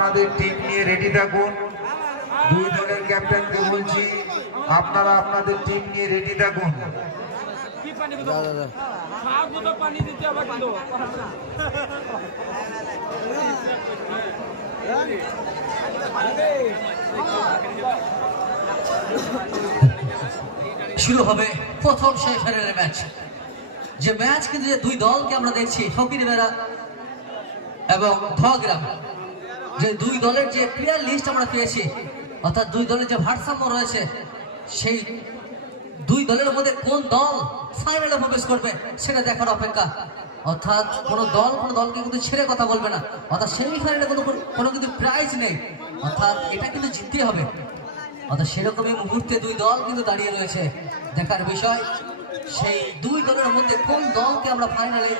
আপনাদের টিম নিয়ে রেডি থাকুন। দুই দলের ক্যাপ্টেনকে বলছি আপনারা আপনাদের টিম নিয়ে রেডি থাকুন। শুরু হবে প্রথম সেমিফাইনালের ম্যাচ। যে ম্যাচ কিন্তু যে দুই দলকে আমরা দেখছি ফকিরবেড়া এবং ধগ্রাম, যে দুই দলের যে প্লেয়ার লিস্ট আমরা পেয়েছি, অর্থাৎ দুই দলের যে ভারসাম্য রয়েছে, সেই দুই দলের মধ্যে কোন দল ফাইনালে প্রবেশ করবে সেটা দেখার অপেক্ষা। অর্থাৎ কোনো দলকে কিন্তু ছেড়ে কথা বলবে না, অর্থাৎ সেমিফাইনালে কোনো কিন্তু প্রাইজ নেই, অর্থাৎ এটা কিন্তু জিততে হবে। অর্থাৎ সেরকমই মুহূর্তে দুই দল কিন্তু দাঁড়িয়ে রয়েছে। দেখার বিষয় সেই দুই দলের মধ্যে কোন দলকে আমরা ফাইনালে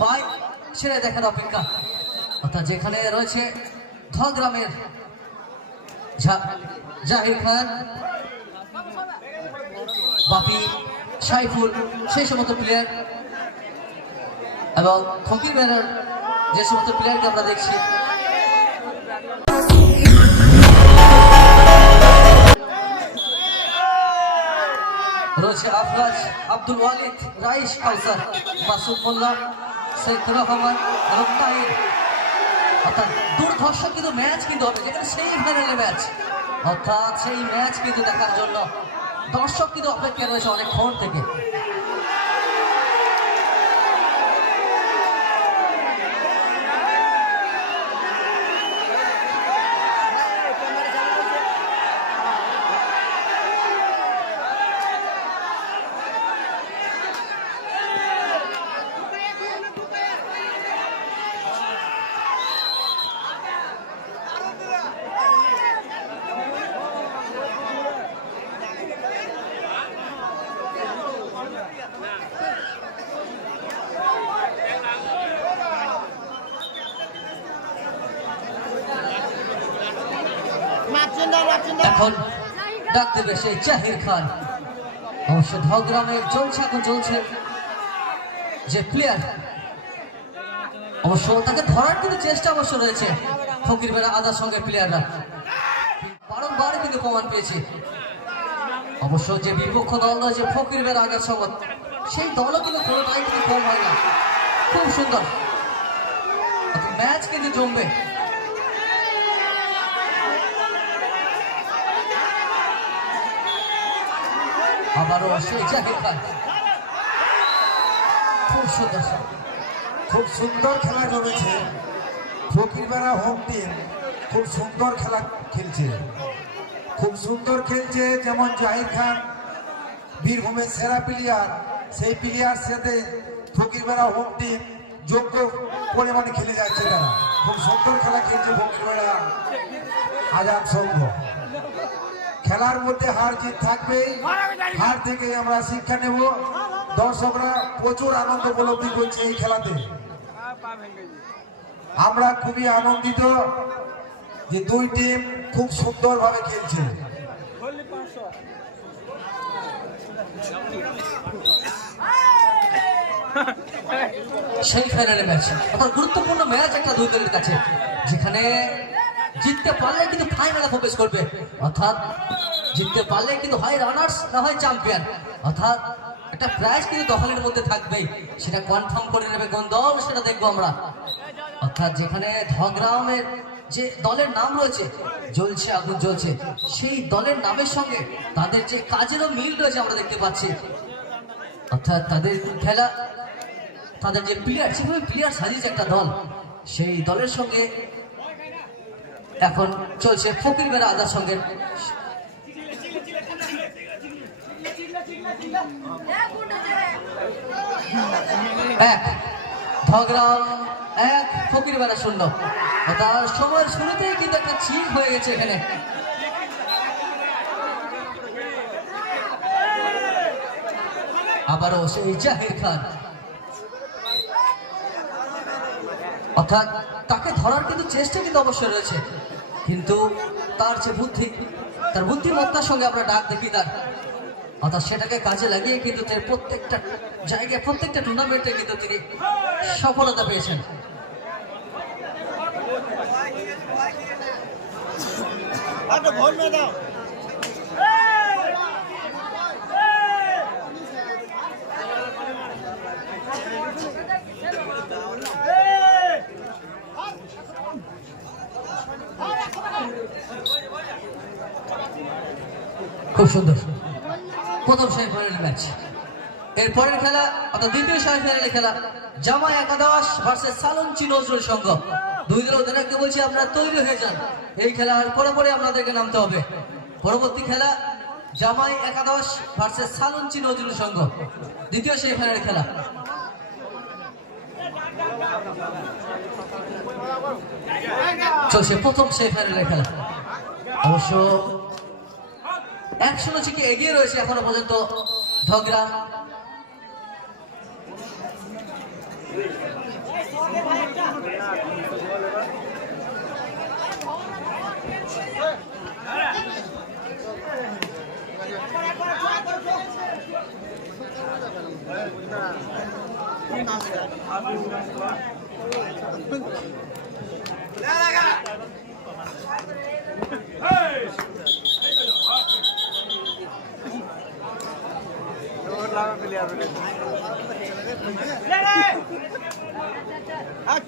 পাই সেটা দেখার অপেক্ষা। অর্থাৎ যেখানে রয়েছে ধগ্রামের জাহির খান, বাপি, সাইফুল, সেই সমস্ত প্লেয়ার, এবং ফকিরবেড়ার যে সমস্ত প্লেয়ারকে আমরা দেখছি। রয়েছে আফরাজ, আব্দুল ওয়ালিদ, রাইস কাউসার, মাসুদ মোল্লা, শেখ রহমান, রফতাহির। অর্থাৎ দুর্ধর্ষ কিন্তু ম্যাচ কিন্তু হবে, যেখানে সেই ফাইনালে ম্যাচ। অর্থাৎ সেই ম্যাচ কিন্তু দেখার জন্য দর্শক কিন্তু অপেক্ষা রয়েছে অনেকক্ষণ থেকে। এখন ডাক দেবে সেই জাহির খান। অবশ্য ধগ্রামের চলছে যে প্লেয়ার, অবশ্য তাকে ধরার কিন্তু চেষ্টা অবশ্য রয়েছে ফকিরবেড়া আদার সঙ্গে প্লেয়াররা, বারংবার কিন্তু প্রমাণ পেয়েছে। অবশ্য যে বিপক্ষ দল রয়েছে ফকিরবেড়া আদার সঙ্গে, সেই দলও কিন্তু কোনোটাই কিন্তু কম হয় না। খুব সুন্দর ম্যাচ কিন্তু জমবে। আবারও সেই জাহির খান, খুব সুন্দর খেলা জমেছে। ফকিরবেড়া হোম টিম খুব সুন্দর খেলা খেলছে, খুব সুন্দর খেলছে। যেমন জাহির খান বীরভূমের সেরা প্লেয়ার, সেই প্লেয়ার সাথে ফকিরবেড়া হোম টিম যোগ্য পরিমাণে খেলে যাচ্ছে। তারা খুব সুন্দর খেলা খেলছে ফকিরবেড়া আজাদ সংঘ। খেলার মধ্যে হার জিত থাকবেই, হার থেকে আমরা শিক্ষা নেব। দর্শকরা প্রচুর আনন্দ উপলব্ধি করছে এই খেলাতে। আমরা খুবই আনন্দিত যে দুই টিম খুব সুন্দরভাবে খেলছে। সেই ফাইনালে ম্যাচ, অর্থাৎ গুরুত্বপূর্ণ ম্যাচ একটা দুই দলের কাছে, যেখানে জিততে পারলে কিন্তু ফাইনালে প্রবেশ করবে। অর্থাৎ জিততে পারলে কিন্তু হয় রানার্স না হয় চ্যাম্পিয়ন। অর্থাৎ একটা প্রাইজ কিন্তু দখলের মধ্যে থাকবেই, সেটা কনফার্ম করে নেবে কোন দল সেটা দেখবো আমরা। অর্থাৎ যেখানে ধগ্রামের যে দলের নাম রয়েছে জ্বলছে আগুন জ্বলছে, সেই দলের নামের সঙ্গে তাদের যে কাজেরও মিল রয়েছে আমরা দেখতে পাচ্ছি। অর্থাৎ তাদের খেলা, তাদের যে প্লেয়ার, যেভাবে প্লেয়ার সাজিয়েছে একটা দল, সেই দলের সঙ্গে এখন চলছে ফকিরবেড়া আদার সঙ্গে। এক ধগ্রাম 1, ফকিরবেড়া 0। অর্থাৎ সময়ের শুরুতেই কিন্তু একটা চিক হয়ে গেছে এখানে। আবারও সেই জাহির খান, অর্থাৎ তাকে ধরার কিন্তু চেষ্টা কিন্তু অবশ্যই রয়েছে, কিন্তু তার যে বুদ্ধি, তার বুদ্ধিমত্তার সঙ্গে আমরা ডাক দেখি তার, অর্থাৎ সেটাকে কাজে লাগিয়ে কিন্তু প্রত্যেকটা জায়গায় প্রত্যেকটা টুর্নামেন্টে কিন্তু তিনি সফলতা পেয়েছেন। খুব সুন্দর প্রথম সেমিফাইনাল ম্যাচ। এরপরের খেলা অর্থাৎ দ্বিতীয় সেমিফাইনালের খেলা জামাই একাদশ ভার্সেস সালঞ্চি নজরুল সংঘ। দুই দল ওদেরকে বলছি আপনারা তৈরি হয়ে যান, এই খেলার পরে পরে আপনাদেরকে নামতে হবে। পরবর্তী খেলা জামাই একাদশ ভার্সেস সালঞ্চি নজরুল সংঘ, দ্বিতীয় সেমিফাইনালের খেলা। চলছে প্রথম সেমিফাইনালের খেলা। অবশ্য 1-0 থেকে এগিয়ে রয়েছে এখনো পর্যন্ত ধগরাম।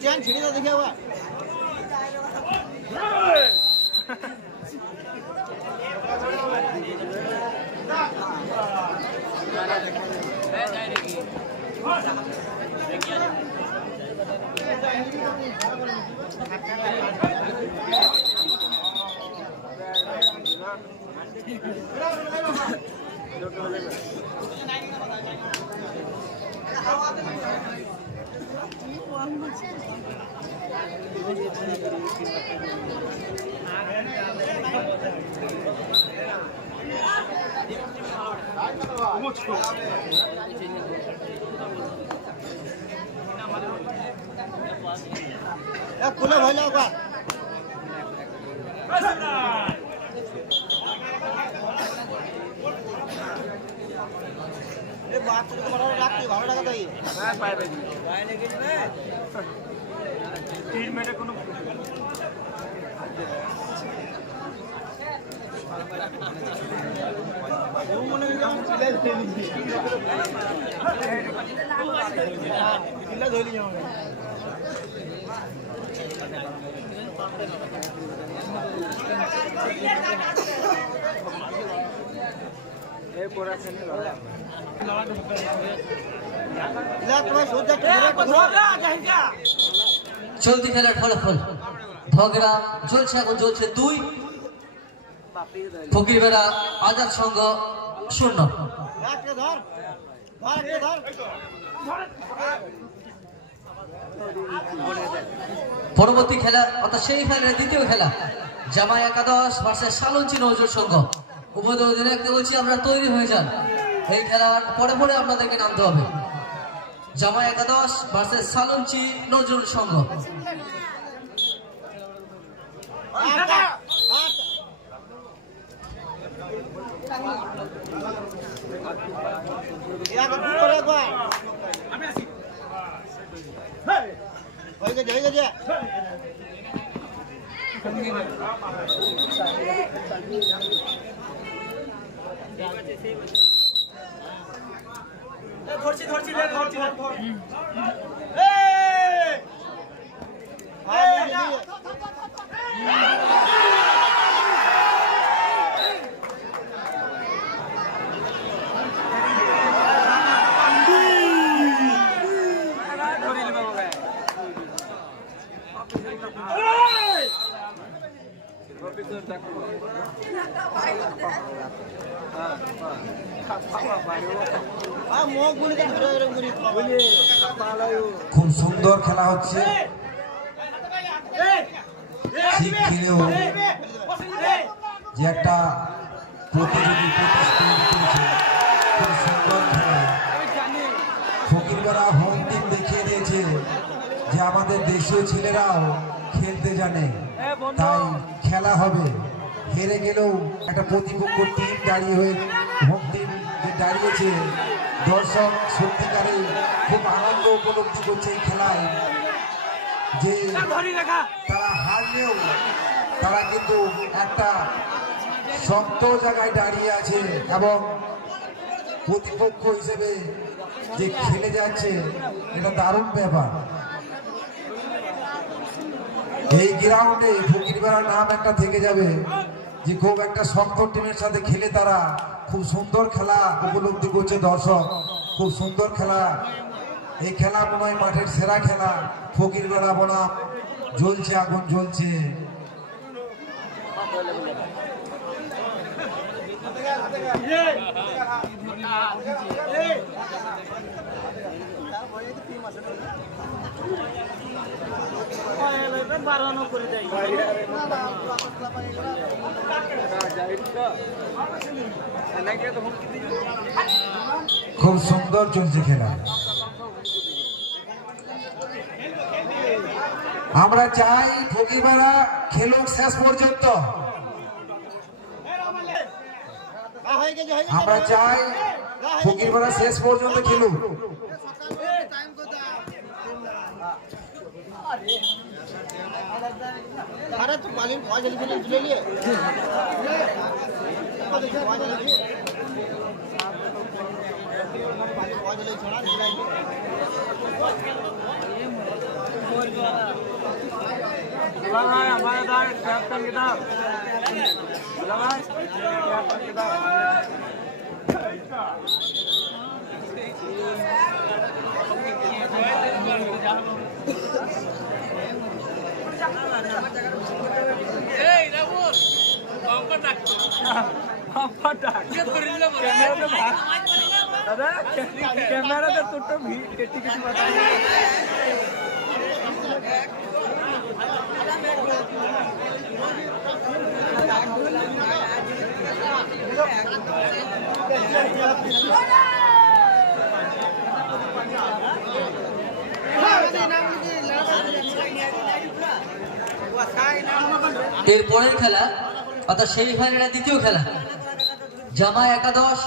चैन छिड़ी तो दिखे हुआ खुले हो जाओ का ये बात तो बड़ा लागती भाলো লাগা তাই হ্যাঁ পাইবে পাই লেগে যাবে 3 মিনিটে কোনো ও মনে হয় কিলা ধইলি যাও এই পড়া ছেলে লড়া চলতি খেলার ফলাফল ধগরাম চলছে এখন চলছে 2, ফকিরবেড়া আজাদ সংঘ 0। পরবর্তী খেলা অর্থাৎ সেই ফাইনালের দ্বিতীয় খেলা জামাই একাদশ ভার্সেস সালঞ্চি নজরুল সংঘ। উভয় দলকে বলছি আমরা তৈরি হয়ে যান, এই খেলার পরে পরে আপনাদেরকে নামতে হবে। জামাই একাদশ ভার্সেস সালঞ্চি নজরুল সংঘ। ধরছি ধরছি ধরছি খুব সুন্দর খেলা হচ্ছে, ঠিক খেলেও যে একটা প্রতিযোগী খুব সুন্দর খেলা। ফকিরবেড়া হোম টিম দেখিয়ে দিয়েছে যে আমাদের দেশীয় ছেলেরাও খেলতে জানে, তাই খেলা হবে। হেরে গেলেও একটা প্রতিপক্ষ টিম দাঁড়িয়ে হয়ে হোম টিম যে দাঁড়িয়েছে, দর্শক সত্যিকারে খুব আনন্দ উপলব্ধি করছে এই খেলায়, যে তারা হারলেও তারা কিন্তু একটা শক্ত জায়গায় দাঁড়িয়ে আছে এবং প্রতিপক্ষ হিসেবে যে খেলে যাচ্ছে এটা দারুণ ব্যাপার। এই গ্রাউন্ডে ফকিরবেড়ার নাম একটা থেকে যাবে যে খুব একটা শক্ত টিমের সাথে খেলে তারা খুব সুন্দর খেলা উপলব্ধি করছে দর্শক। খুব সুন্দর খেলা, এই খেলা মনে হয় মাঠের সেরা খেলা। ফকিরবেড়া বনাম জ্বলছে, আগুন জ্বলছে। খুব সুন্দর চলছে খেলা। আমরা চাই ফকিরবেড়া খেলুক শেষ পর্যন্ত। আমরা চাই ফকিরবেড়া শেষ পর্যন্ত খেলুক। अरे तू मालिक बहुत जल्दी से ले लिए बहुत जल्दी छोड़ा हमारे दार कैप्टन किताब कैप्टन किताब कैमरा तो तो भी टिकट बताइए এরপরের খেলা অর্থাৎ সেমিফাইনালের দ্বিতীয় খেলা জামাই একাদশ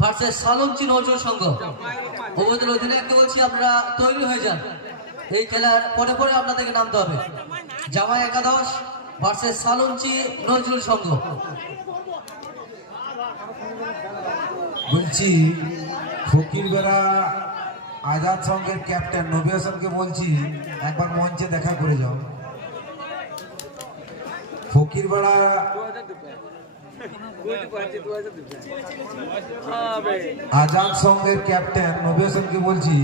ভার্সেস সালঞ্চি নজরুল সংঘ। ওদের অধিনায়ককে বলছি আপনারা তৈরি হয়ে যান, এই খেলার পরে পরে আপনাদেরকে নামতে হবে। জামাই একাদশ ভার্সেস সালঞ্চি নজরুল সংঘ। বলছি ফকিরবেড়া আজাদ সংঘের ক্যাপ্টেন নবী হাসানকে বলছি একবার মঞ্চে দেখা করে যাও। ফকিরবেড়া আজাদ সংঘের ক্যাপ্টেন নবী হাসানকে বলছি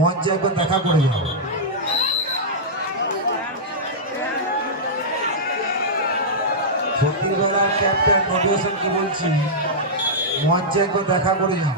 মঞ্চে একবার দেখা করে যাও। ফকিরবেড়ার ক্যাপ্টেন নবী হাসানকে বলছি মঞ্চে একবার দেখা করে যাও।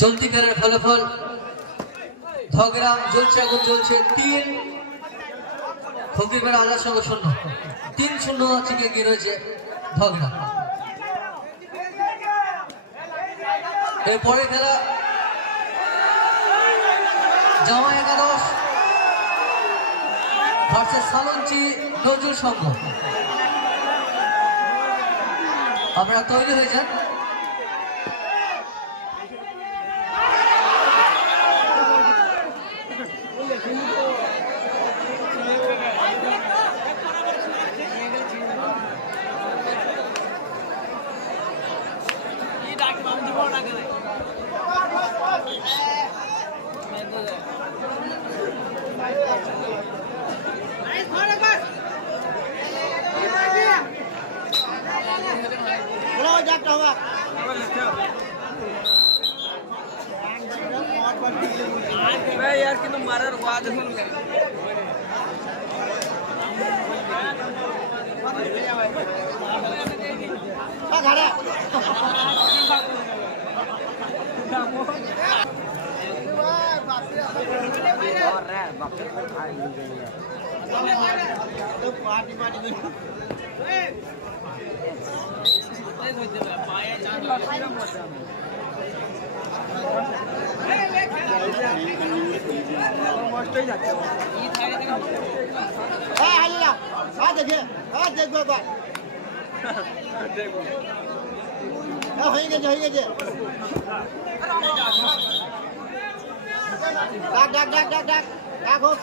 চলতি খেলার ফলাফল ধগ্রাম জ্বলছে আগুন জ্বলছে 3, ফকিরবেড়া আজাদ সংঘ 0। 3-0 থেকে এগিয়ে রয়েছে ধগ্রাম। এরপরে খেলা জামাই একাদশ ভার্সেস সালঞ্চি নজরুল সংঘ। আপনারা তৈরি হয়ে যান। यार কিন্তু মারার ওয়াজ এখন ঘাড়া পার্টি পার্টি হ্যাঁ হাজিরা হ্যাঁ দেখে হ্যাঁ দেখবো এবার হ্যাঁ হয়ে গেছে ডাক ডাক ডাক ডাক ডাক ডাক হোক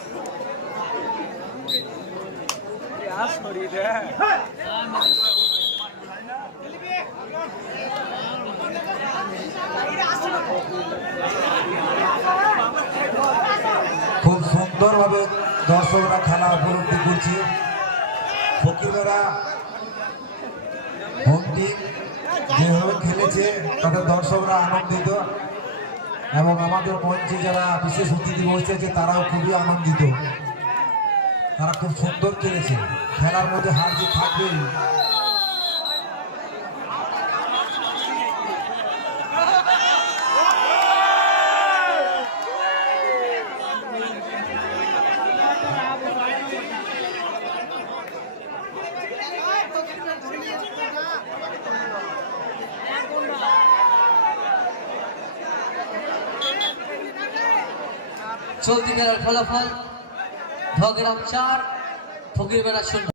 খুব সুন্দরভাবে দর্শকরা খেলা উপলব্ধি করছে। ফকিরেরা হোম টিম যেভাবে খেলেছে তাদের দর্শকরা আনন্দিত এবং আমাদের মঞ্চে যারা বিশেষ অতিথি বসেছে তারাও খুবই আনন্দিত। তারা খুব সুন্দর খেলেছে। খেলার মধ্যে হার জিত থাকবেই। চলতি খেলার ফলাফল ধগ্রাম 4 ফকিরবেড়া 0।